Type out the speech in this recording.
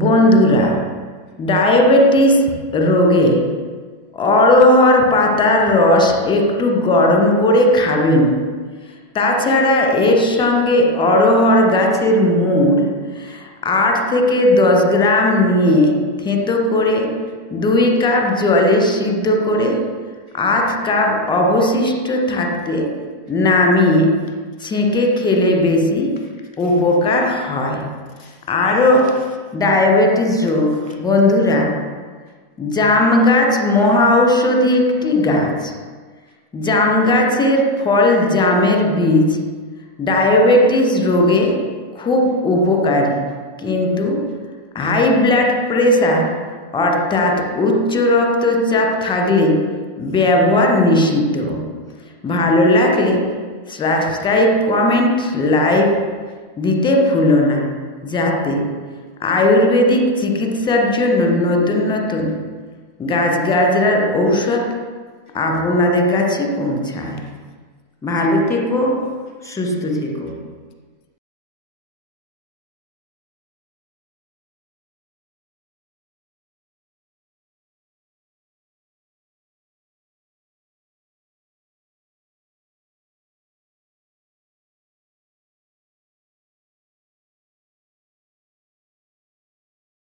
বন্ধুরা, ডায়াবেটিস রোগে অড়হর পাতার রস একটু গরম করে খাবেন। তাছাড়া এর সঙ্গে অড়হর গাছের মূল 8 থেকে 10 গ্রাম নিয়ে থেঁতো করে 2 কাপ জলে সিদ্ধ করে আধ কাপ অবশিষ্ট থাকতে নামিয়ে ছেঁকে খেলে বেশি উপকার হয়। আরও ডায়াবেটিস রোগ। বন্ধুরা, জাম গাছ মহা ঔষধি একটি গাছ। জাম গাছের ফল, জামের বীজ ডায়াবেটিস রোগে খুব উপকারী, কিন্তু হাই ব্লাড প্রেশার অর্থাৎ উচ্চ রক্তচাপ থাকলে ব্যবহার নিষিদ্ধ। ভালো লাগলে সাবস্ক্রাইব, কমেন্ট, লাইক দিতে ভুলো না, যাতে আয়ুর্বেদিক চিকিৎসার জন্য নতুন নতুন গাছগাছড়ার ঔষধ আপনাদের কাছে পৌঁছায়। ভালো থেকো, সুস্থ থেকো।